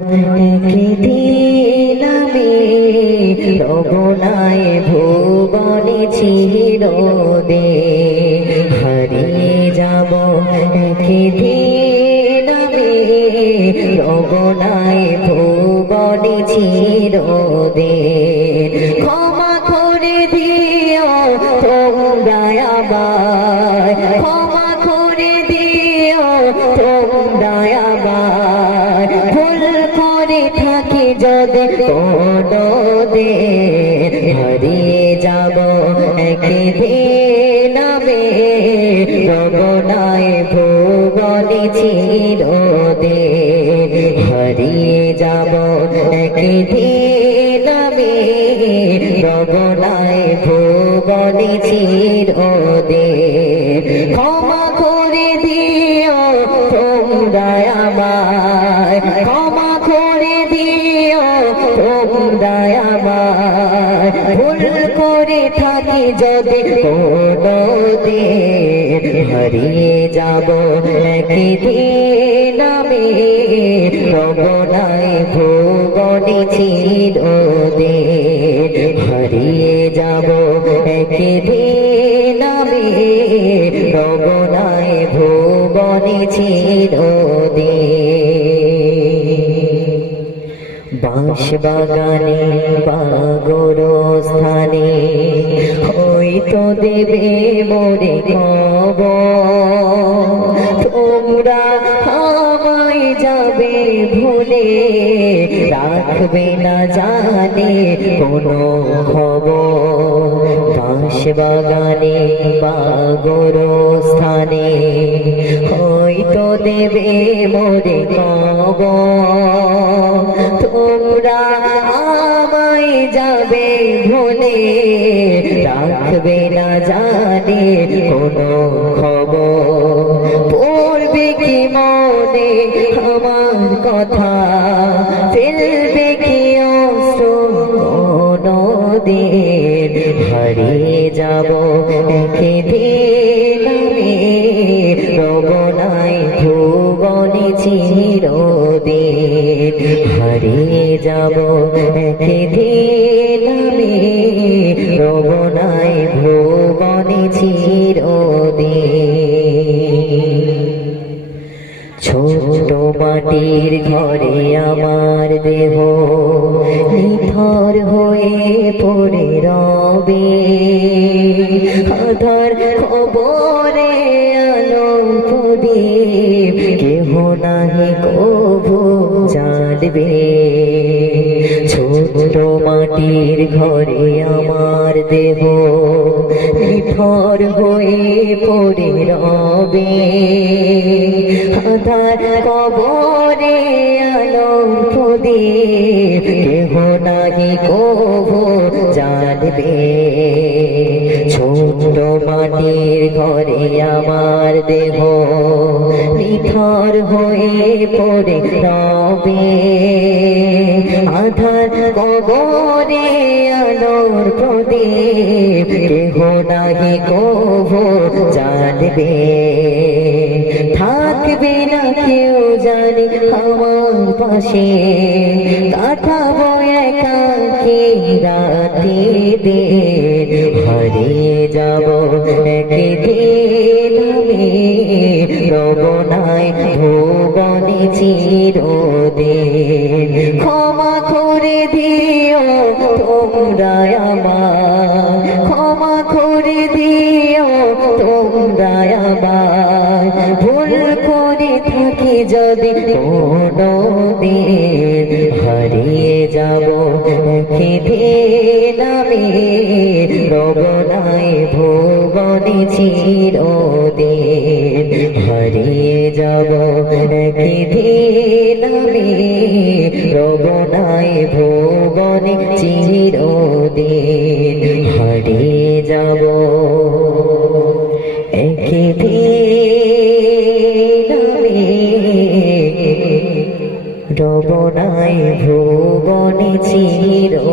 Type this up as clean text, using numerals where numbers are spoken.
একদিন আমি রবনায় ভুবনে চিরদিন হারিয়ে যাব। একদিন আমি রবনায় ভুবনে চিরদিন ক্ষমা করে দিও তোমরা আমায়, ক্ষমা করে দিও তোমরা আমায়, ভুল করে থাকি যদি কোনোদিন হারিয়ে যাব। একদিন আমি রবনায় ভুবনে চিরদিন হারিয়ে যাব। একদিন আমি রবনায় ভুবনে চিরদিন ক্ষমা করে দিও তোমরা আমায়, ক্ষমা করে দিও তোমরা আমায়, ভুল করে থাকি যদি কোনোদিন হারিয়ে যাব। একদিন আমি রবনায় ভুবনে চিরদিন হারিয়ে যাব। একদিন আমি রবনায় ভুবনে চিরদিন বাঁশবাগানে বা গোরস্থানে হয়তো দেবে মোরে কবর। তোমরা আমায় যাবে ভুলে, রাখবে না জানে কোনো খবর। বাঁশবাগানে বা গোরস্থানে হয়তো দেবে মোরে কবর। তোমরা আমায় যাবে ভুলে, রাখবে না জানে কোনো খবর। পড়বে কি মনে আমার কথা, ফেলবে কি অশ্রু কোনোদিন হারিয়ে যাব। একদিন আমি রবনায় ভুবনে চিরদিন হারিয়ে যাব। একদিন আমি রবনায় ভুবনে চিরদিন ছোট মাটির ঘরে আমার দেহ নিথর হয়ে পড়ে রবে। আধার খবরে আলো প্রদীপ কেহ নাহি কভু জানবে। ছোট মাটির ঘরে আমার দেহ নিথর হয়ে পড়ে রবে। আধার কবরে আলো প্রদীপ কেহ নাহি কভু জানবে। ছোট মাটির ঘরে আমার দেহ নিথর হয়ে পড়ে রবে। আধার কবরে আলোর প্রদীপ কেহ নাহি কভু জানবে। থাকবে না কেউ জানে আমার পাশে, কাটাবো একাকী রাতে দিন হারিয়ে যাব। একদিন আমি রবনায় ভুবনে চিরদিন ক্ষমা করে দিও তোমরা আমায়, ক্ষমা করে দিও তোমরা আমায়, ভুল করে থাকি যদি কোনোদিন হারিয়ে যাব। একদিন আমি রবনায় ভুবনে চিরদিন হারিয়ে যাব। একদিন আমি রবনায় ভুবনে চিরদিন হারিয়ে যাব। একদিন আমি রবনায় ভুবনে চিরদিন